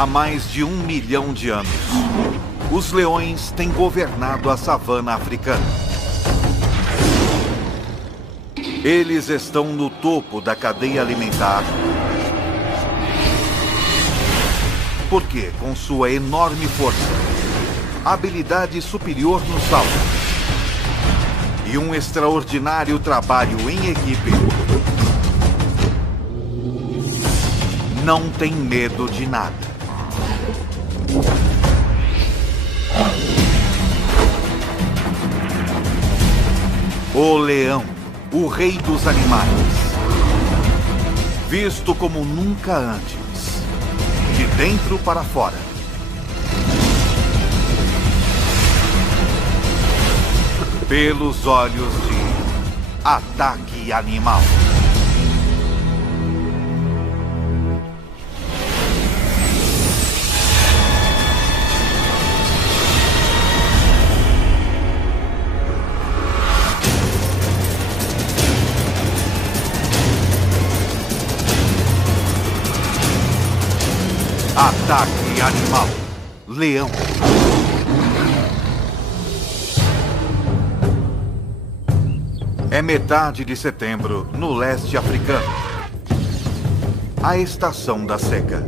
Há mais de 1 milhão de anos, os leões têm governado a savana africana. Eles estão no topo da cadeia alimentar, porque, com sua enorme força, habilidade superior no salto e um extraordinário trabalho em equipe, não tem medo de nada. O leão, o rei dos animais, visto como nunca antes, de dentro para fora. Pelos olhos de Ataque Animal. Ataque Animal. Leão. É metade de setembro, no leste africano. A estação da seca.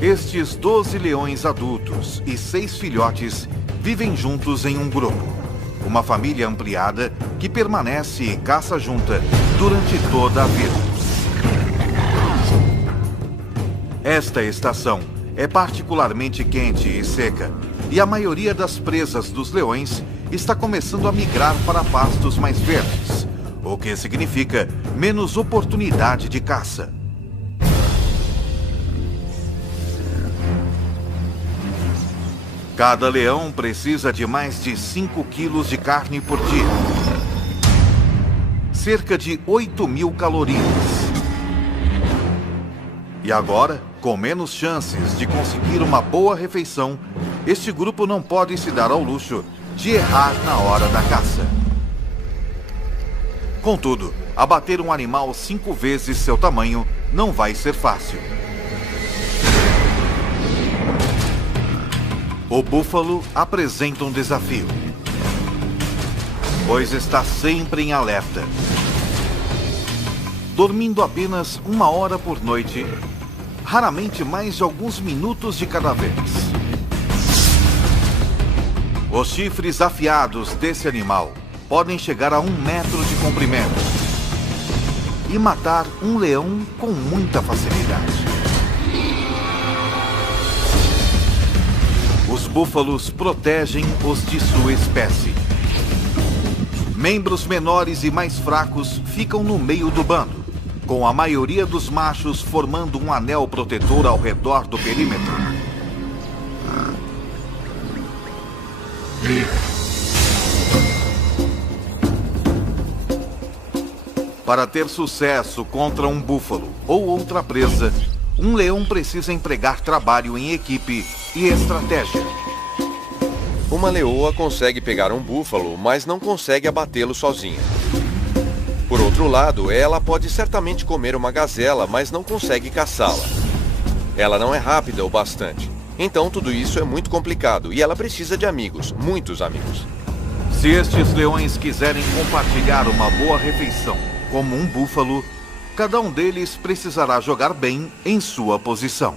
Estes 12 leões adultos e 6 filhotes vivem juntos em um grupo. Uma família ampliada que permanece e caça junta durante toda a vida. Esta estação é particularmente quente e seca, e a maioria das presas dos leões está começando a migrar para pastos mais verdes, o que significa menos oportunidade de caça. Cada leão precisa de mais de 5 quilos de carne por dia, cerca de 8.000 calorias. E agora, com menos chances de conseguir uma boa refeição, este grupo não pode se dar ao luxo de errar na hora da caça. Contudo, abater um animal 5 vezes seu tamanho não vai ser fácil. O búfalo apresenta um desafio, pois está sempre em alerta. Dormindo apenas 1 hora por noite, raramente mais de alguns minutos de cada vez. Os chifres afiados desse animal podem chegar a 1 metro de comprimento e matar um leão com muita facilidade. Os búfalos protegem os de sua espécie. Membros menores e mais fracos ficam no meio do bando, com a maioria dos machos formando um anel protetor ao redor do perímetro. Para ter sucesso contra um búfalo ou outra presa, um leão precisa empregar trabalho em equipe e estratégia. Uma leoa consegue pegar um búfalo, mas não consegue abatê-lo sozinha. Por outro lado, ela pode certamente comer uma gazela, mas não consegue caçá-la. Ela não é rápida o bastante. Então tudo isso é muito complicado e ela precisa de amigos, muitos amigos. Se estes leões quiserem compartilhar uma boa refeição como um búfalo, cada um deles precisará jogar bem em sua posição.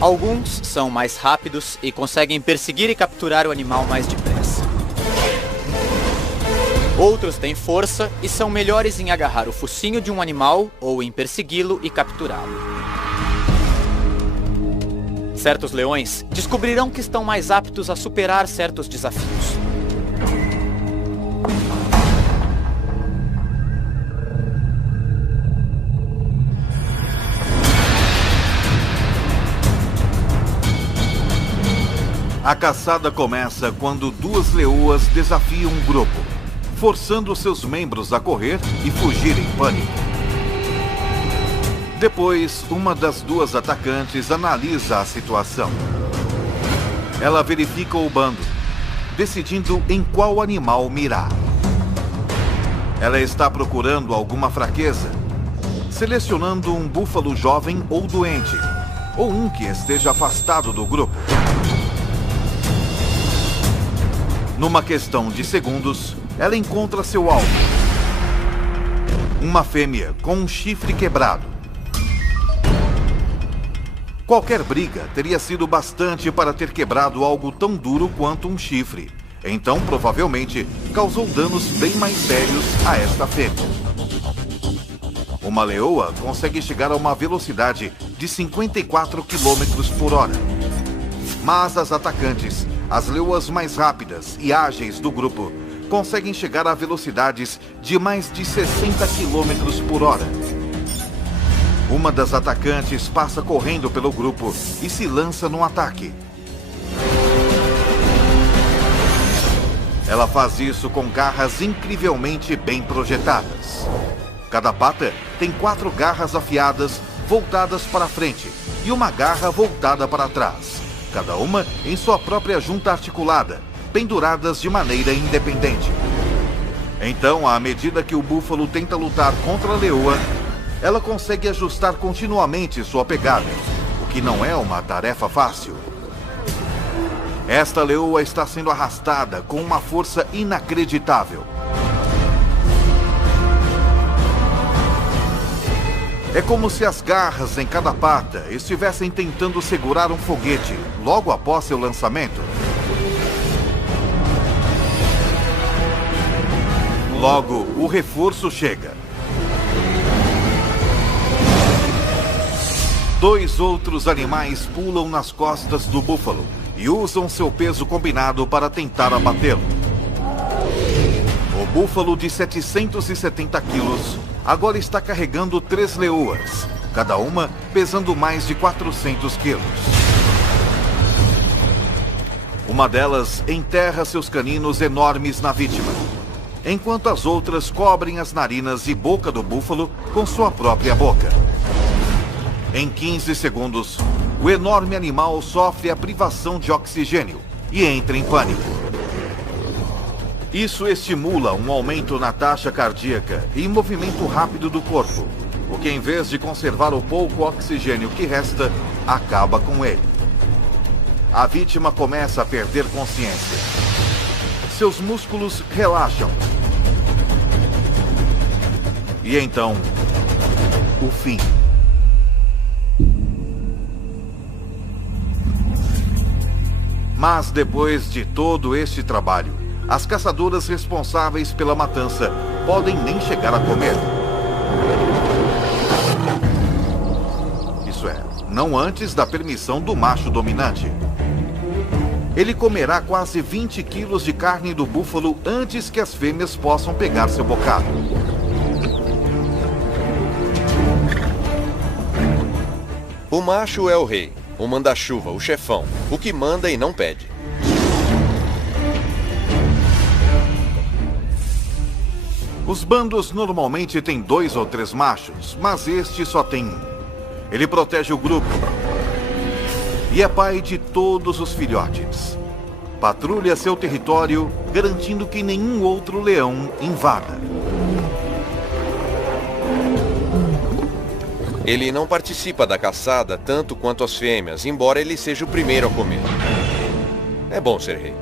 Alguns são mais rápidos e conseguem perseguir e capturar o animal mais depressa. Outros têm força e são melhores em agarrar o focinho de um animal ou em persegui-lo e capturá-lo. Certos leões descobrirão que estão mais aptos a superar certos desafios. A caçada começa quando 2 leoas desafiam um grupo, forçando seus membros a correr e fugir em pânico. Depois, uma das 2 atacantes analisa a situação. Ela verifica o bando, decidindo em qual animal mirar. Ela está procurando alguma fraqueza, selecionando um búfalo jovem ou doente, ou um que esteja afastado do grupo. Numa questão de segundos, ela encontra seu alvo. Uma fêmea com um chifre quebrado. Qualquer briga teria sido bastante para ter quebrado algo tão duro quanto um chifre. Então, provavelmente, causou danos bem mais sérios a esta fêmea. Uma leoa consegue chegar a uma velocidade de 54 km por hora. Mas as atacantes, as leoas mais rápidas e ágeis do grupo, conseguem chegar a velocidades de mais de 60 km por hora. Uma das atacantes passa correndo pelo grupo e se lança no ataque. Ela faz isso com garras incrivelmente bem projetadas. Cada pata tem 4 garras afiadas voltadas para frente e uma garra voltada para trás, cada uma em sua própria junta articulada, penduradas de maneira independente. Então, à medida que o búfalo tenta lutar contra a leoa, ela consegue ajustar continuamente sua pegada, o que não é uma tarefa fácil. Esta leoa está sendo arrastada com uma força inacreditável. É como se as garras em cada pata estivessem tentando segurar um foguete logo após seu lançamento. Logo, o reforço chega. 2 outros animais pulam nas costas do búfalo e usam seu peso combinado para tentar abatê-lo. O búfalo de 770 quilos agora está carregando 3 leoas, cada uma pesando mais de 400 quilos. Uma delas enterra seus caninos enormes na vítima, enquanto as outras cobrem as narinas e boca do búfalo com sua própria boca. Em 15 segundos, o enorme animal sofre a privação de oxigênio e entra em pânico. Isso estimula um aumento na taxa cardíaca e movimento rápido do corpo, o que, em vez de conservar o pouco oxigênio que resta, acaba com ele. A vítima começa a perder consciência. Seus músculos relaxam. E então, o fim. Mas depois de todo este trabalho, as caçadoras responsáveis pela matança podem nem chegar a comer. Isso é, não antes da permissão do macho dominante. Ele comerá quase 20 quilos de carne do búfalo antes que as fêmeas possam pegar seu bocado. O macho é o rei, o manda-chuva, o chefão, o que manda e não pede. Os bandos normalmente têm 2 ou 3 machos, mas este só tem 1. Ele protege o grupo e é pai de todos os filhotes. Patrulha seu território, garantindo que nenhum outro leão invada. Ele não participa da caçada tanto quanto as fêmeas, embora ele seja o primeiro a comer. É bom ser rei.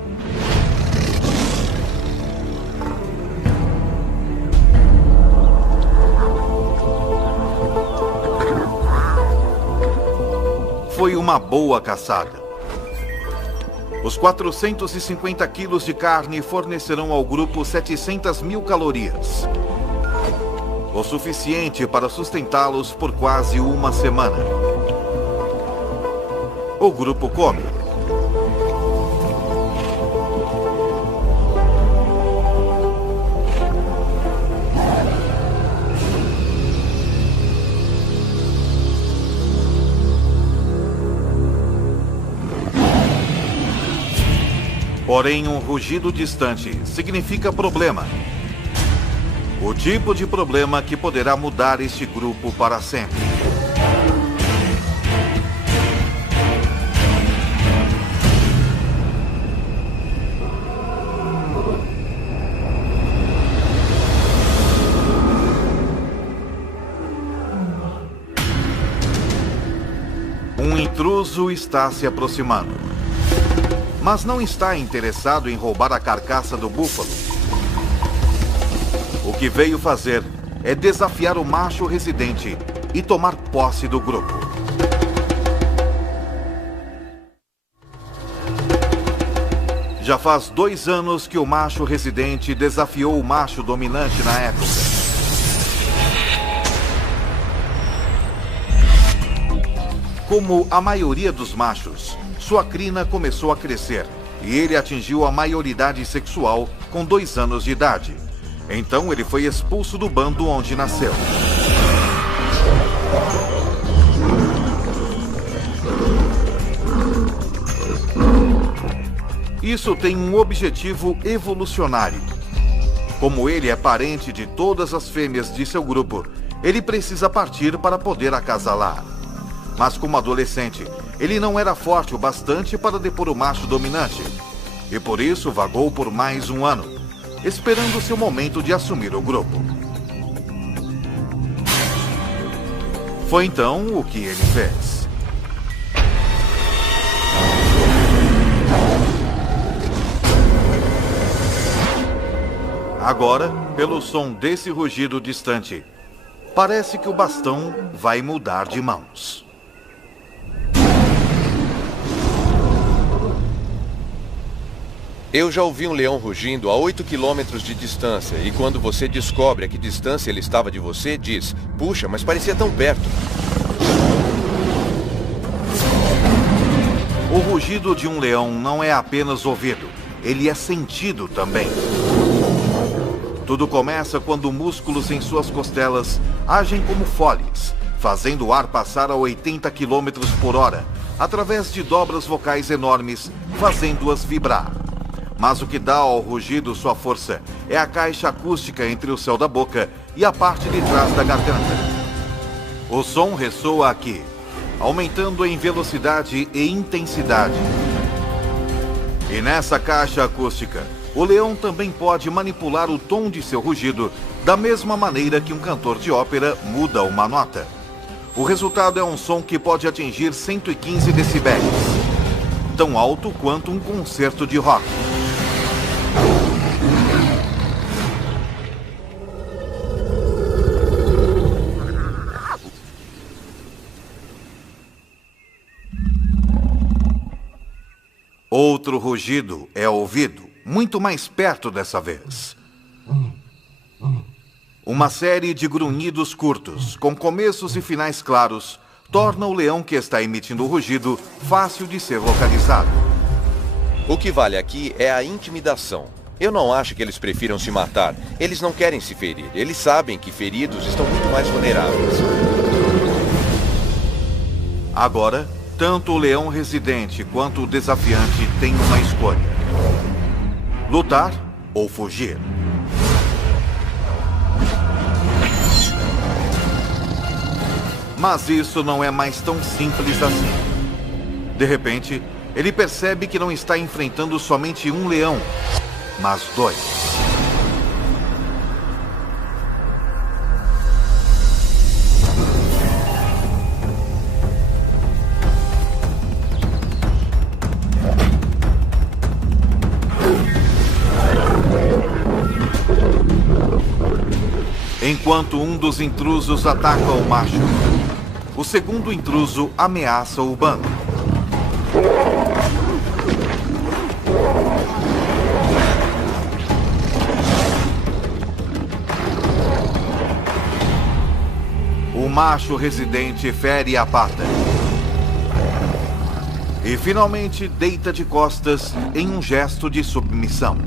Foi uma boa caçada. Os 450 quilos de carne fornecerão ao grupo 700 mil calorias. O suficiente para sustentá-los por quase uma semana. O grupo come. Porém, um rugido distante significa problema. O tipo de problema que poderá mudar este grupo para sempre. intruso está se aproximando. Mas não está interessado em roubar a carcaça do búfalo. O que veio fazer é desafiar o macho residente e tomar posse do grupo. Já faz 2 anos que o macho residente desafiou o macho dominante na época. Como a maioria dos machos, sua crina começou a crescer e ele atingiu a maioridade sexual com 2 anos de idade. Então ele foi expulso do bando onde nasceu. Isso tem um objetivo evolucionário. Como ele é parente de todas as fêmeas de seu grupo, ele precisa partir para poder acasalar. Mas como adolescente, ele não era forte o bastante para depor o macho dominante. E por isso vagou por mais 1 ano, esperando seu momento de assumir o grupo. Foi então o que ele fez. Agora, pelo som desse rugido distante, parece que o bastão vai mudar de mãos. Eu já ouvi um leão rugindo a 8 quilômetros de distância, e quando você descobre a que distância ele estava de você, diz: puxa, mas parecia tão perto. O rugido de um leão não é apenas ouvido, ele é sentido também. Tudo começa quando músculos em suas costelas agem como foles, fazendo o ar passar a 80 km por hora, através de dobras vocais enormes, fazendo-as vibrar. Mas o que dá ao rugido sua força é a caixa acústica entre o céu da boca e a parte de trás da garganta. O som ressoa aqui, aumentando em velocidade e intensidade. E nessa caixa acústica, o leão também pode manipular o tom de seu rugido da mesma maneira que um cantor de ópera muda uma nota. O resultado é um som que pode atingir 115 decibéis, tão alto quanto um concerto de rock. Outro rugido é ouvido, muito mais perto dessa vez. Uma série de grunhidos curtos, com começos e finais claros, torna o leão que está emitindo o rugido fácil de ser localizado. O que vale aqui é a intimidação. Eu não acho que eles prefiram se matar. Eles não querem se ferir. Eles sabem que feridos estão muito mais vulneráveis. Agora, tanto o leão residente quanto o desafiante têm uma escolha: lutar ou fugir. Mas isso não é mais tão simples assim. De repente, ele percebe que não está enfrentando somente um leão, mas 2. Enquanto um dos intrusos ataca o macho, o segundo intruso ameaça o bando. O macho residente fere a pata e finalmente deita de costas em um gesto de submissão.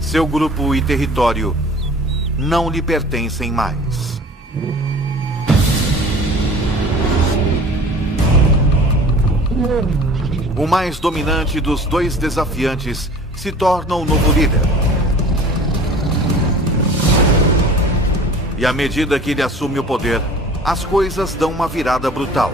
Seu grupo e território não lhe pertencem mais. O mais dominante dos 2 desafiantes se torna o novo líder. E à medida que ele assume o poder, as coisas dão uma virada brutal.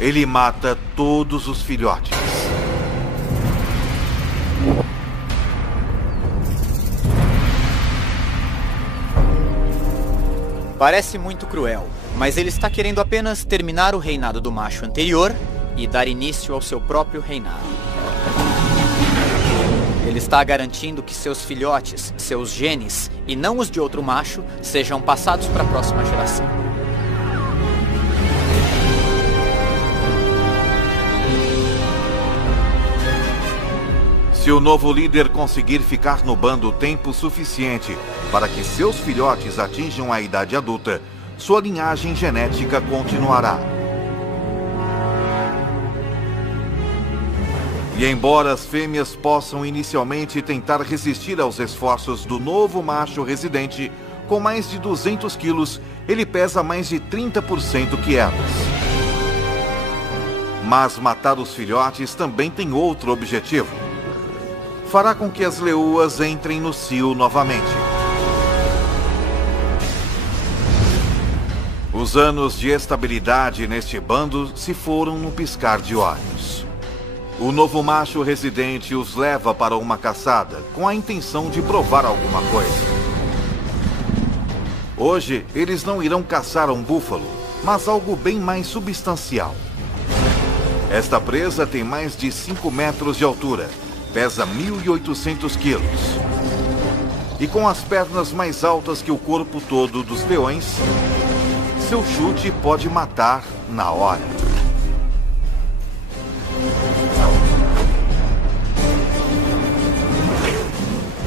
Ele mata todos os filhotes. Parece muito cruel, mas ele está querendo apenas terminar o reinado do macho anterior e dar início ao seu próprio reinado. Ele está garantindo que seus filhotes, seus genes, e não os de outro macho, sejam passados para a próxima geração. Se o novo líder conseguir ficar no bando tempo suficiente para que seus filhotes atinjam a idade adulta, sua linhagem genética continuará. E embora as fêmeas possam inicialmente tentar resistir aos esforços do novo macho residente, com mais de 200 quilos, ele pesa mais de 30% que elas. Mas matar os filhotes também tem outro objetivo. Fará com que as leoas entrem no cio novamente. Os anos de estabilidade neste bando se foram num piscar de olhos. O novo macho residente os leva para uma caçada com a intenção de provar alguma coisa. Hoje, eles não irão caçar um búfalo, mas algo bem mais substancial. Esta presa tem mais de 5 metros de altura. Pesa 1.800 quilos. E com as pernas mais altas que o corpo todo dos leões, seu chute pode matar na hora.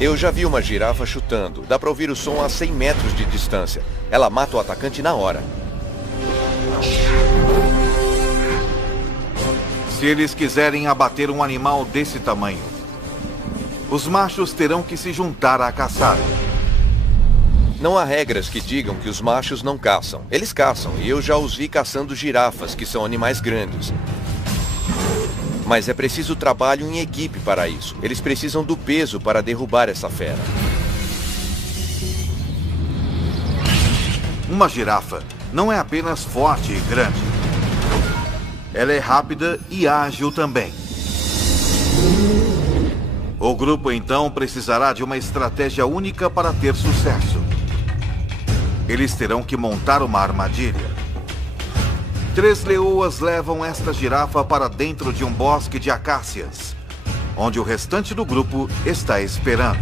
Eu já vi uma girafa chutando. Dá para ouvir o som a 100 metros de distância. Ela mata o atacante na hora. Se eles quiserem abater um animal desse tamanho, os machos terão que se juntar à caçada. Não há regras que digam que os machos não caçam. Eles caçam, e eu já os vi caçando girafas, que são animais grandes. Mas é preciso trabalho em equipe para isso. Eles precisam do peso para derrubar essa fera. Uma girafa não é apenas forte e grande. Ela é rápida e ágil também. O grupo então precisará de uma estratégia única para ter sucesso. Eles terão que montar uma armadilha. 3 leoas levam esta girafa para dentro de um bosque de acácias, onde o restante do grupo está esperando.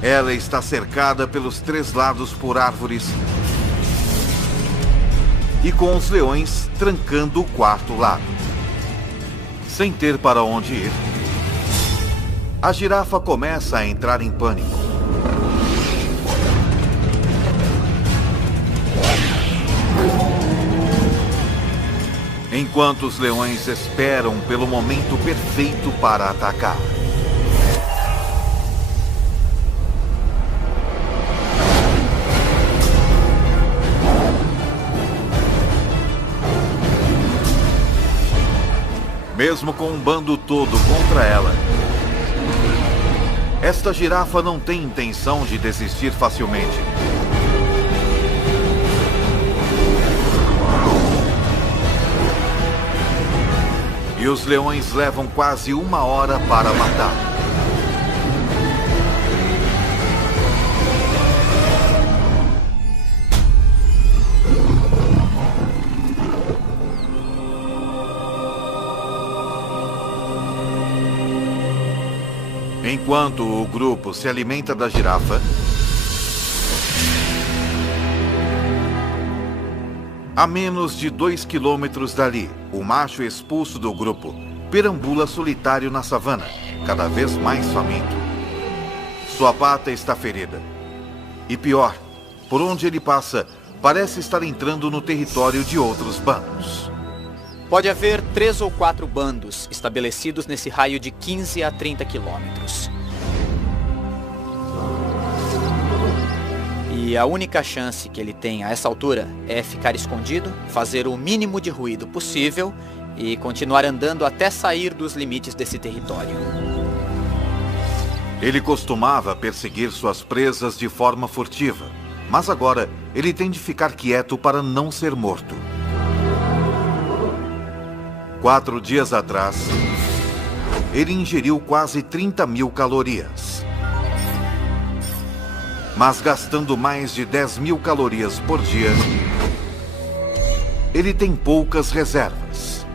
Ela está cercada pelos 3 lados por árvores e com os leões trancando o 4º lado. Sem ter para onde ir, a girafa começa a entrar em pânico. Enquanto os leões esperam pelo momento perfeito para atacar. Mesmo com um bando todo contra ela, esta girafa não tem intenção de desistir facilmente. E os leões levam quase 1 hora para matar. Enquanto o grupo se alimenta da girafa, a menos de 2 quilômetros dali, o macho expulso do grupo perambula solitário na savana, cada vez mais faminto. Sua pata está ferida. E pior, por onde ele passa, parece estar entrando no território de outros bandos. Pode haver 3 ou 4 bandos estabelecidos nesse raio de 15 a 30 quilômetros. E a única chance que ele tem a essa altura é ficar escondido, fazer o mínimo de ruído possível e continuar andando até sair dos limites desse território. Ele costumava perseguir suas presas de forma furtiva, Mas agora, ele tem de ficar quieto para não ser morto. 4 dias atrás, ele ingeriu quase 30.000 calorias. Mas gastando mais de 10.000 calorias por dia, ele tem poucas reservas.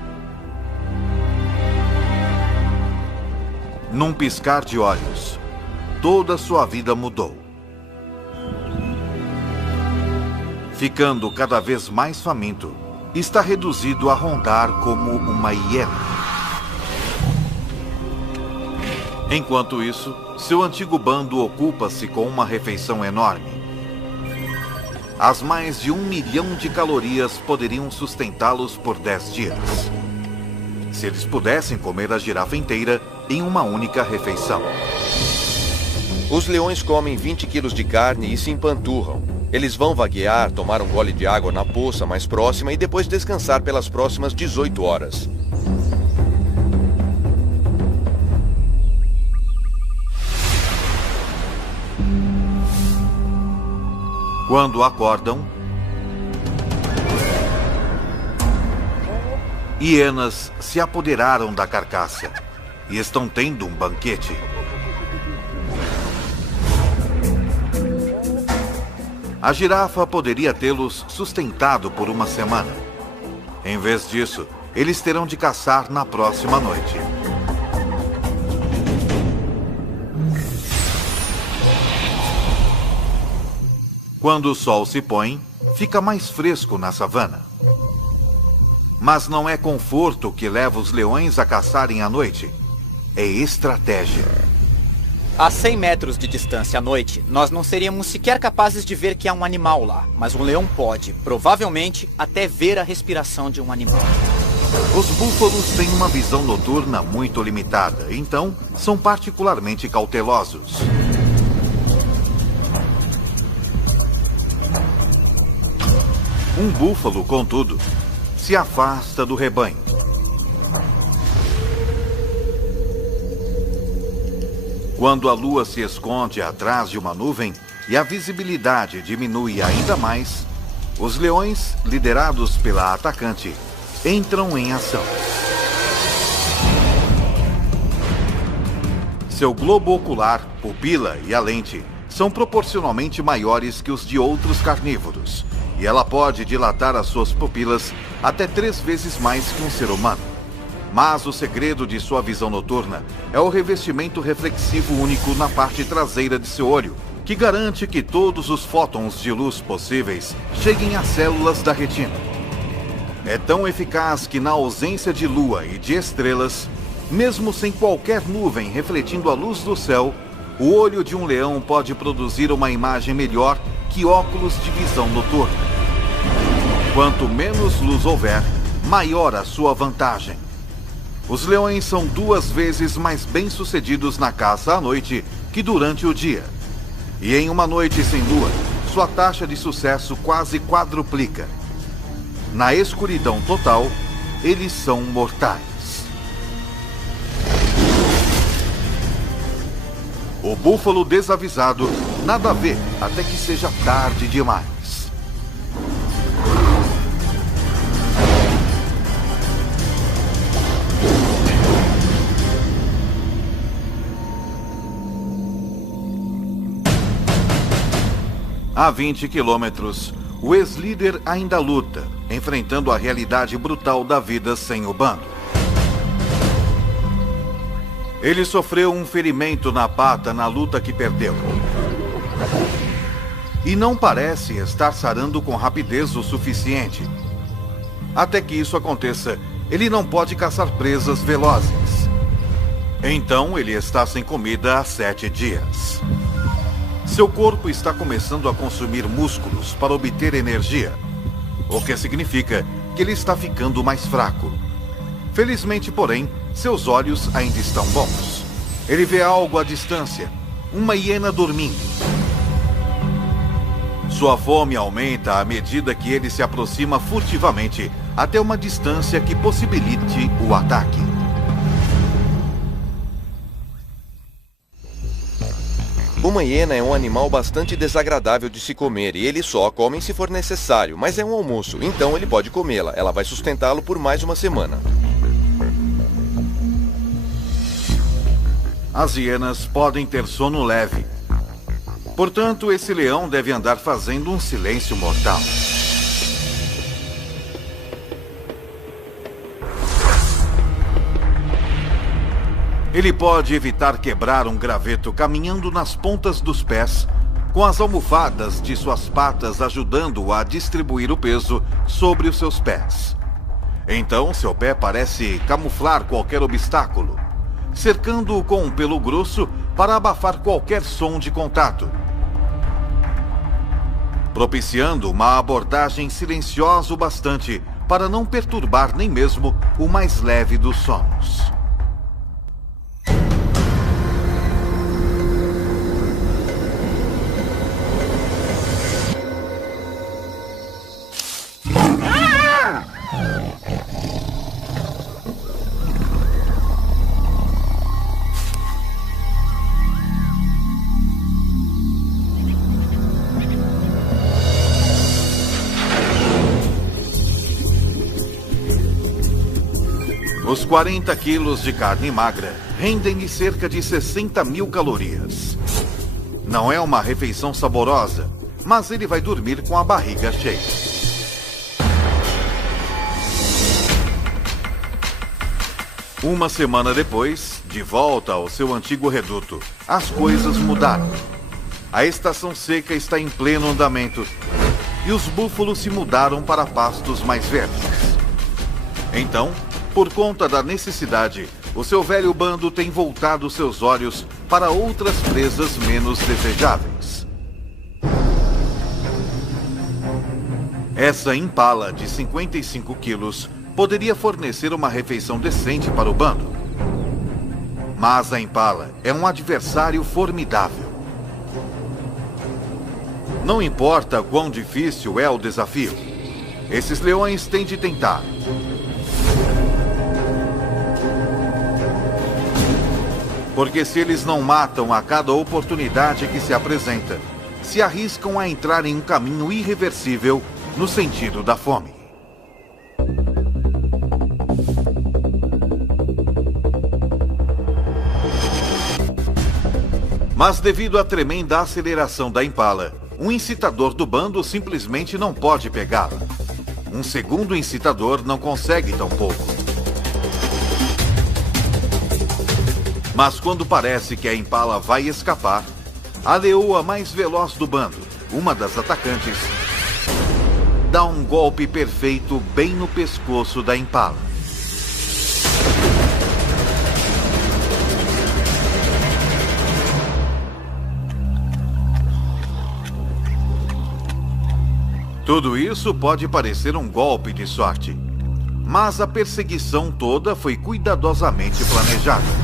Num piscar de olhos, toda sua vida mudou. Ficando cada vez mais faminto, está reduzido a rondar como uma hiena. Enquanto isso, seu antigo bando ocupa-se com uma refeição enorme. As mais de 1 milhão de calorias poderiam sustentá-los por 10 dias. Se eles pudessem comer a girafa inteira em uma única refeição. Os leões comem 20 quilos de carne e se empanturram. Eles vão vaguear, tomar um gole de água na poça mais próxima e depois descansar pelas próximas 18 horas. Quando acordam, hienas se apoderaram da carcaça e estão tendo um banquete. A girafa poderia tê-los sustentado por uma semana. Em vez disso, eles terão de caçar na próxima noite. Quando o sol se põe, fica mais fresco na savana. Mas não é conforto que leva os leões a caçarem à noite. É estratégia. A 100 metros de distância à noite, nós não seríamos sequer capazes de ver que há um animal lá. Mas um leão pode, provavelmente, até ver a respiração de um animal. Os búfalos têm uma visão noturna muito limitada, então são particularmente cautelosos. Um búfalo, contudo, se afasta do rebanho. Quando a lua se esconde atrás de uma nuvem e a visibilidade diminui ainda mais, os leões, liderados pela atacante, entram em ação. Seu globo ocular, pupila e a lente são proporcionalmente maiores que os de outros carnívoros, e ela pode dilatar as suas pupilas até 3 vezes mais que um ser humano. Mas o segredo de sua visão noturna é o revestimento reflexivo único na parte traseira de seu olho, que garante que todos os fótons de luz possíveis cheguem às células da retina. É tão eficaz que na ausência de lua e de estrelas, mesmo sem qualquer nuvem refletindo a luz do céu, o olho de um leão pode produzir uma imagem melhor que óculos de visão noturna. Quanto menos luz houver, maior a sua vantagem. Os leões são 2 vezes mais bem-sucedidos na caça à noite que durante o dia. E em uma noite sem lua, sua taxa de sucesso quase quadruplica. Na escuridão total, eles são mortais. O búfalo desavisado nada vê até que seja tarde demais. A 20 quilômetros, o ex-líder ainda luta, enfrentando a realidade brutal da vida sem o bando. Ele sofreu um ferimento na pata na luta que perdeu. E não parece estar sarando com rapidez o suficiente. Até que isso aconteça, ele não pode caçar presas velozes. Então ele está sem comida há 7 dias. Seu corpo está começando a consumir músculos para obter energia, o que significa que ele está ficando mais fraco. Felizmente, porém, seus olhos ainda estão bons. Ele vê algo à distância, uma hiena dormindo. Sua fome aumenta à medida que ele se aproxima furtivamente até uma distância que possibilite o ataque. Uma hiena é um animal bastante desagradável de se comer e ele só come se for necessário, mas é um almoço, então ele pode comê-la. Ela vai sustentá-lo por mais uma semana. As hienas podem ter sono leve. Portanto, esse leão deve andar fazendo um silêncio mortal. Ele pode evitar quebrar um graveto caminhando nas pontas dos pés, com as almofadas de suas patas ajudando-o a distribuir o peso sobre os seus pés. Então, seu pé parece camuflar qualquer obstáculo, cercando-o com um pelo grosso para abafar qualquer som de contato, propiciando uma abordagem silenciosa o bastante para não perturbar nem mesmo o mais leve dos sonos. Os 40 quilos de carne magra rendem-lhe cerca de 60 mil calorias. Não é uma refeição saborosa, mas ele vai dormir com a barriga cheia. Uma semana depois, de volta ao seu antigo reduto, as coisas mudaram. A estação seca está em pleno andamento e os búfalos se mudaram para pastos mais verdes. Então, por conta da necessidade, o seu velho bando tem voltado seus olhos para outras presas menos desejáveis. Essa impala de 55 quilos poderia fornecer uma refeição decente para o bando. Mas a impala é um adversário formidável. Não importa quão difícil é o desafio, esses leões têm de tentar. Porque se eles não matam a cada oportunidade que se apresenta, se arriscam a entrar em um caminho irreversível no sentido da fome. Mas devido à tremenda aceleração da impala, um incitador do bando simplesmente não pode pegá-la. Um segundo incitador não consegue tão pouco. Mas quando parece que a impala vai escapar, a leoa mais veloz do bando, uma das atacantes, dá um golpe perfeito bem no pescoço da impala. Tudo isso pode parecer um golpe de sorte, mas a perseguição toda foi cuidadosamente planejada.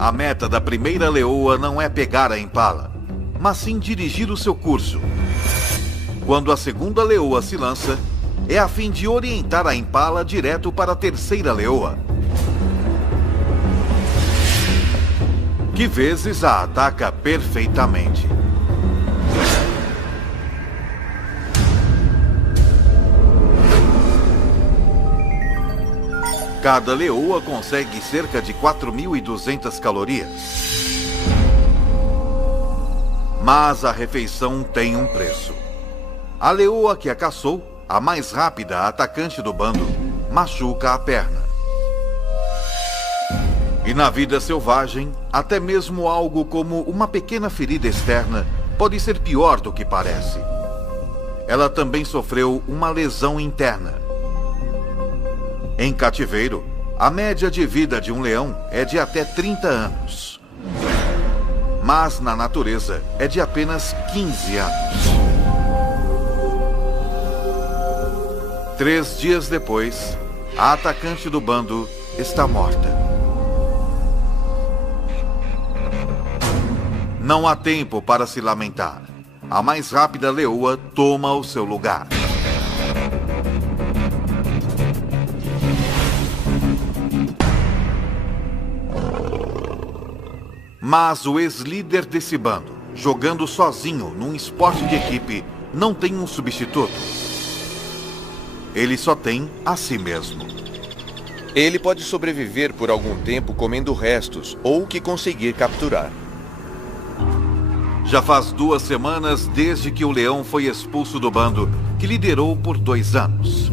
A meta da primeira leoa não é pegar a impala, mas sim dirigir o seu curso. Quando a segunda leoa se lança, é a fim de orientar a impala direto para a terceira leoa, que vezes a ataca perfeitamente. Cada leoa consegue cerca de 4.200 calorias. Mas a refeição tem um preço. A leoa que a caçou, a mais rápida atacante do bando, machuca a perna. E na vida selvagem, até mesmo algo como uma pequena ferida externa pode ser pior do que parece. Ela também sofreu uma lesão interna. Em cativeiro, a média de vida de um leão é de até 30 anos. Mas na natureza é de apenas 15 anos. 3 dias depois, a atacante do bando está morta. Não há tempo para se lamentar. A mais rápida leoa toma o seu lugar. Mas o ex-líder desse bando, jogando sozinho num esporte de equipe, não tem um substituto. Ele só tem a si mesmo. Ele pode sobreviver por algum tempo comendo restos ou o que conseguir capturar. Já faz 2 semanas desde que o leão foi expulso do bando, que liderou por 2 anos.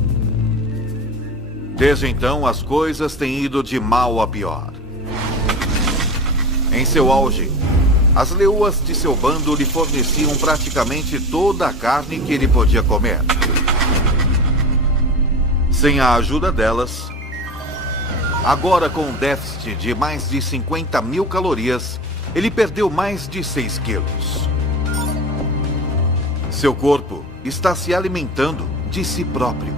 Desde então, as coisas têm ido de mal a pior. Em seu auge, as leoas de seu bando lhe forneciam praticamente toda a carne que ele podia comer. Sem a ajuda delas, agora com um déficit de mais de 50.000 calorias, ele perdeu mais de 6 quilos. Seu corpo está se alimentando de si próprio.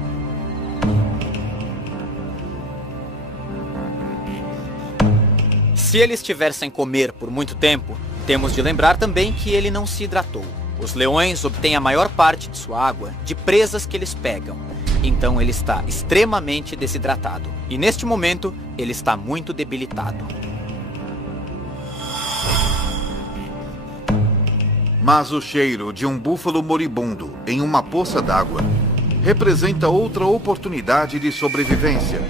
Se ele estiver sem comer por muito tempo, temos de lembrar também que ele não se hidratou. Os leões obtêm a maior parte de sua água de presas que eles pegam. Então ele está extremamente desidratado. E neste momento, ele está muito debilitado. Mas o cheiro de um búfalo moribundo em uma poça d'água representa outra oportunidade de sobrevivência.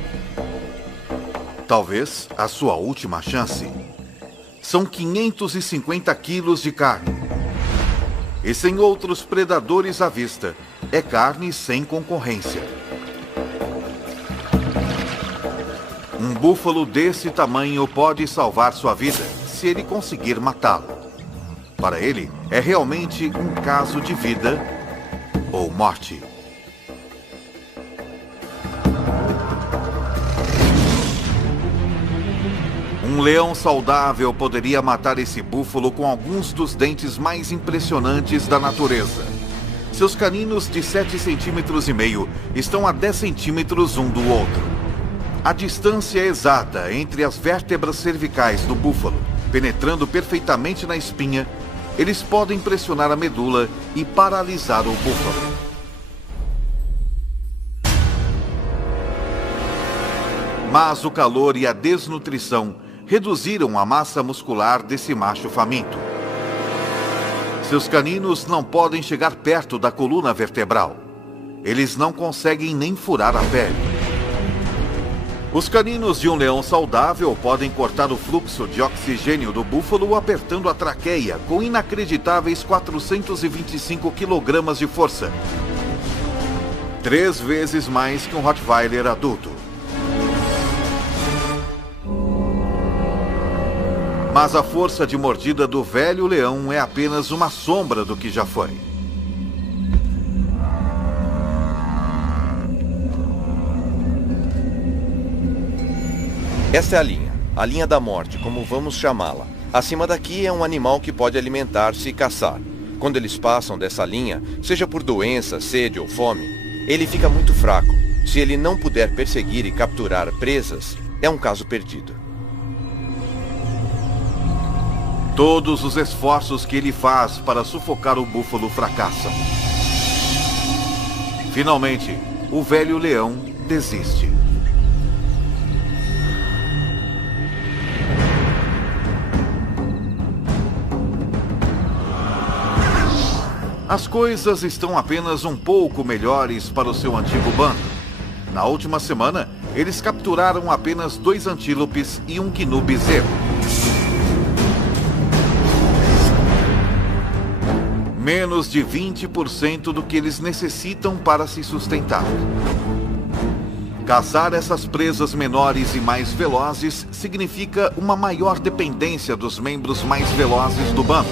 Talvez a sua última chance. São 550 quilos de carne. E sem outros predadores à vista, é carne sem concorrência. Um búfalo desse tamanho pode salvar sua vida se ele conseguir matá-lo. Para ele, é realmente um caso de vida ou morte. Um leão saudável poderia matar esse búfalo com alguns dos dentes mais impressionantes da natureza. Seus caninos de 7,5 centímetros estão a 10 centímetros um do outro. A distância exata entre as vértebras cervicais do búfalo, penetrando perfeitamente na espinha, eles podem pressionar a medula e paralisar o búfalo. Mas o calor e a desnutrição reduziram a massa muscular desse macho faminto. Seus caninos não podem chegar perto da coluna vertebral. Eles não conseguem nem furar a pele. Os caninos de um leão saudável podem cortar o fluxo de oxigênio do búfalo apertando a traqueia com inacreditáveis 425 kg de força. 3 vezes mais que um Rottweiler adulto. Mas a força de mordida do velho leão é apenas uma sombra do que já foi. Esta é a linha da morte, como vamos chamá-la. Acima daqui é um animal que pode alimentar-se e caçar. Quando eles passam dessa linha, seja por doença, sede ou fome, ele fica muito fraco. Se ele não puder perseguir e capturar presas, é um caso perdido. Todos os esforços que ele faz para sufocar o búfalo fracassam. Finalmente, o velho leão desiste. As coisas estão apenas um pouco melhores para o seu antigo bando. Na última semana, eles capturaram apenas 2 antílopes e um gnu bezerro. Menos de 20% do que eles necessitam para se sustentar. Caçar essas presas menores e mais velozes significa uma maior dependência dos membros mais velozes do bando.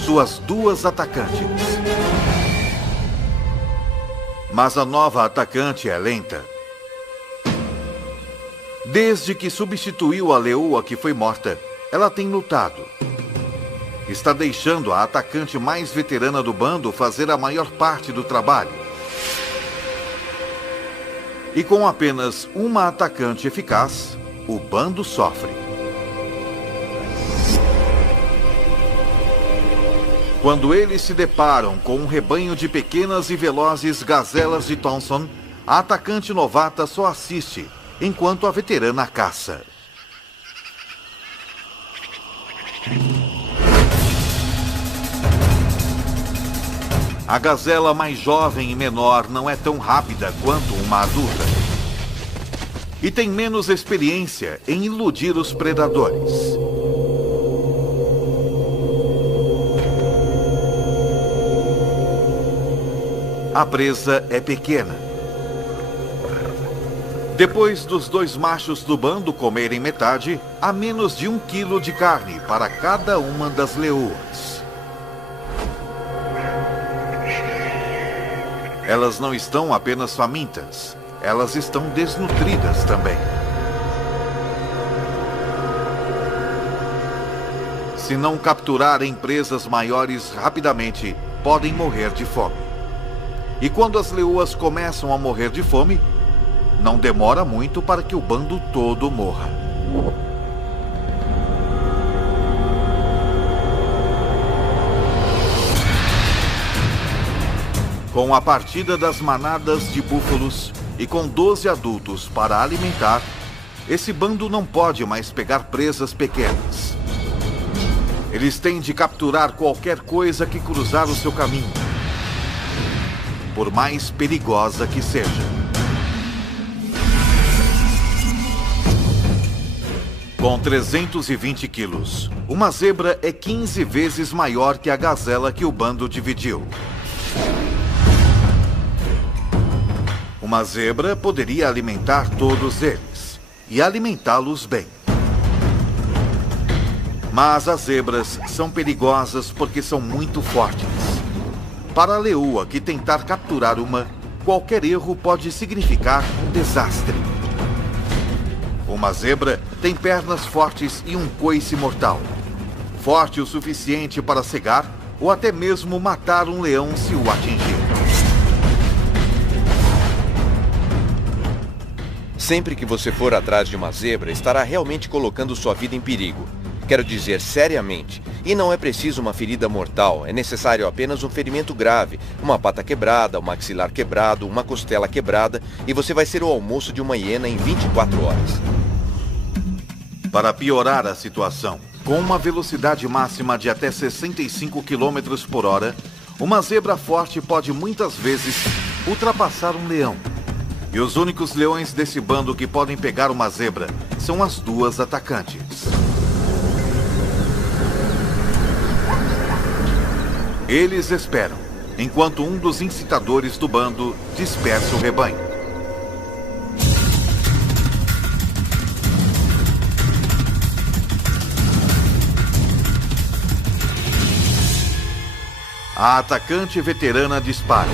Suas 2 atacantes. Mas a nova atacante é lenta. Desde que substituiu a leoa que foi morta, ela tem lutado. Está deixando a atacante mais veterana do bando fazer a maior parte do trabalho. E com apenas uma atacante eficaz, o bando sofre. Quando eles se deparam com um rebanho de pequenas e velozes gazelas de Thompson, a atacante novata só assiste, enquanto a veterana caça. A gazela mais jovem e menor não é tão rápida quanto uma adulta. E tem menos experiência em iludir os predadores. A presa é pequena. Depois dos dois machos do bando comerem metade, há menos de 1 quilo de carne para cada uma das leoas. Elas não estão apenas famintas, elas estão desnutridas também. Se não capturarem presas maiores rapidamente, podem morrer de fome. E quando as leoas começam a morrer de fome, não demora muito para que o bando todo morra. Com a partida das manadas de búfalos e com 12 adultos para alimentar, esse bando não pode mais pegar presas pequenas. Eles têm de capturar qualquer coisa que cruzar o seu caminho, por mais perigosa que seja. Com 320 quilos, uma zebra é 15 vezes maior que a gazela que o bando dividiu. Uma zebra poderia alimentar todos eles, e alimentá-los bem. Mas as zebras são perigosas porque são muito fortes. Para a leoa que tentar capturar uma, qualquer erro pode significar um desastre. Uma zebra tem pernas fortes e um coice mortal. Forte o suficiente para cegar ou até mesmo matar um leão se o atingir. Sempre que você for atrás de uma zebra, estará realmente colocando sua vida em perigo. Quero dizer, seriamente. E não é preciso uma ferida mortal, é necessário apenas um ferimento grave, uma pata quebrada, um maxilar quebrado, uma costela quebrada, e você vai ser o almoço de uma hiena em 24 horas. Para piorar a situação, com uma velocidade máxima de até 65 km por hora, uma zebra forte pode muitas vezes ultrapassar um leão. E os únicos leões desse bando que podem pegar uma zebra são as duas atacantes. Eles esperam, enquanto um dos incitadores do bando dispersa o rebanho. A atacante veterana dispara.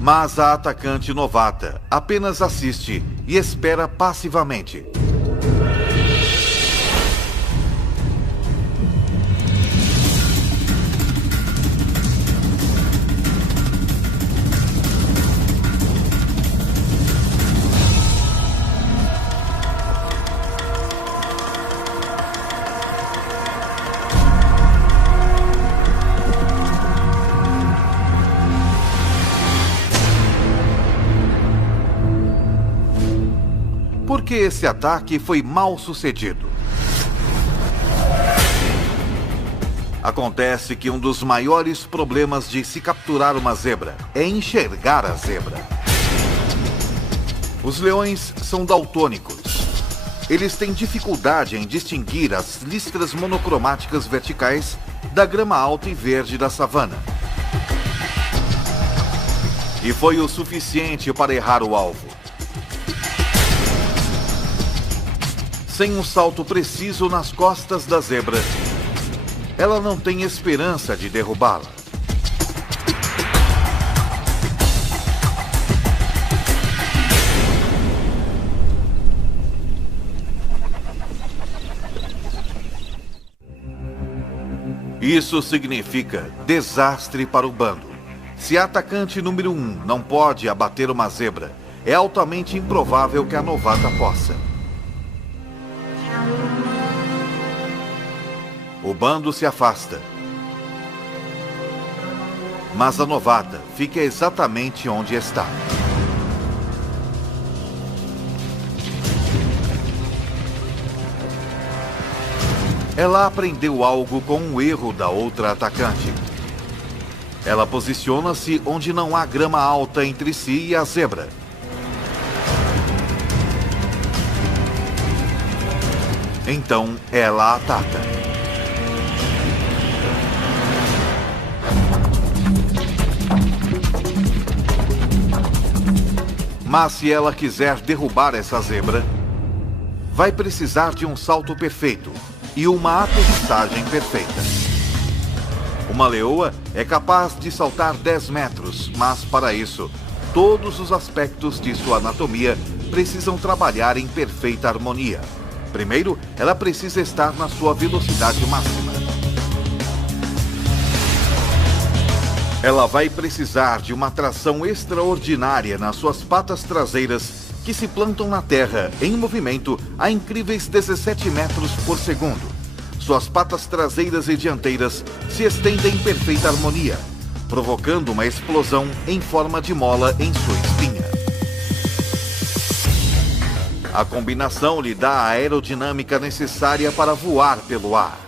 Mas a atacante novata apenas assiste e espera passivamente. Porque esse ataque foi mal sucedido. Acontece que um dos maiores problemas de se capturar uma zebra é enxergar a zebra. Os leões são daltônicos. Eles têm dificuldade em distinguir as listras monocromáticas verticais da grama alta e verde da savana. E foi o suficiente para errar o alvo. Sem um salto preciso nas costas da zebra, ela não tem esperança de derrubá-la. Isso significa desastre para o bando. Se a atacante número 1 não pode abater uma zebra, é altamente improvável que a novata possa. O bando se afasta. Mas a novata fica exatamente onde está. Ela aprendeu algo com um erro da outra atacante. Ela posiciona-se onde não há grama alta entre si e a zebra. Então ela ataca. Mas se ela quiser derrubar essa zebra, vai precisar de um salto perfeito e uma aterrissagem perfeita. Uma leoa é capaz de saltar 10 metros, mas para isso, todos os aspectos de sua anatomia precisam trabalhar em perfeita harmonia. Primeiro, ela precisa estar na sua velocidade máxima. Ela vai precisar de uma tração extraordinária nas suas patas traseiras, que se plantam na terra em movimento a incríveis 17 metros por segundo. Suas patas traseiras e dianteiras se estendem em perfeita harmonia, provocando uma explosão em forma de mola em sua espinha. A combinação lhe dá a aerodinâmica necessária para voar pelo ar.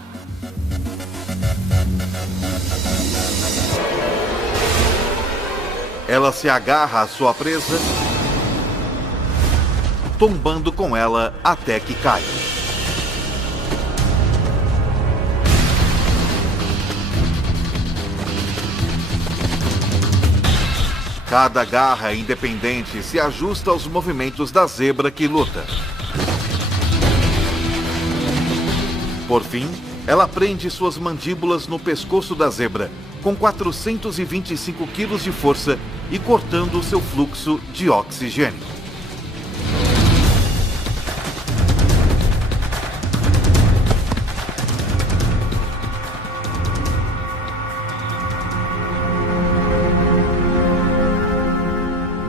Ela se agarra à sua presa, tombando com ela até que cai. Cada garra independente se ajusta aos movimentos da zebra que luta. Por fim, ela prende suas mandíbulas no pescoço da zebra, com 425 quilos de força e cortando seu fluxo de oxigênio.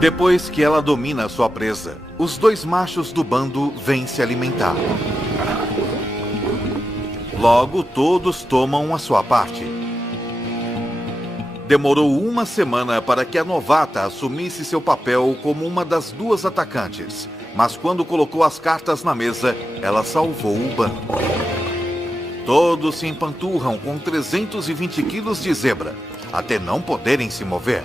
Depois que ela domina sua presa, os dois machos do bando vêm se alimentar. Logo, todos tomam a sua parte. Demorou uma semana para que a novata assumisse seu papel como uma das duas atacantes, mas quando colocou as cartas na mesa, ela salvou o bando. Todos se empanturram com 320 quilos de zebra, até não poderem se mover.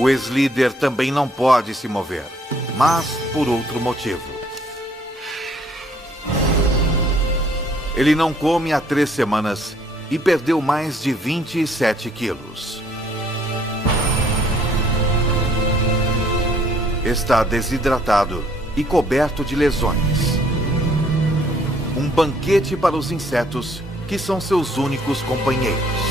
O ex-líder também não pode se mover, mas por outro motivo. Ele não come há 3 semanas e perdeu mais de 27 quilos. Está desidratado e coberto de lesões. Um banquete para os insetos, que são seus únicos companheiros.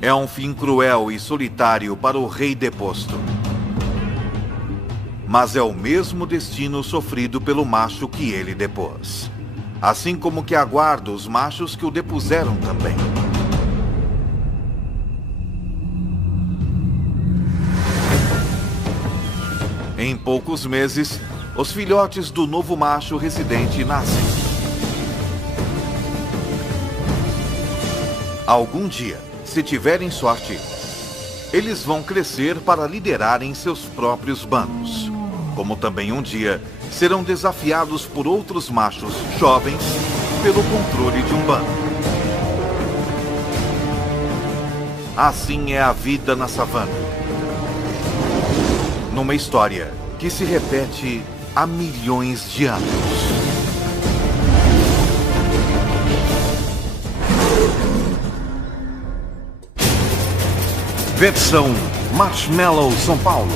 É um fim cruel e solitário para o rei deposto. Mas é o mesmo destino sofrido pelo macho que ele depôs. Assim como que aguarda os machos que o depuseram também. Em poucos meses, os filhotes do novo macho residente nascem. Algum dia, se tiverem sorte, eles vão crescer para liderarem seus próprios bandos. Como também um dia serão desafiados por outros machos jovens pelo controle de um bando. Assim é a vida na savana. Numa história que se repete há milhões de anos. Versão Marshmallow São Paulo.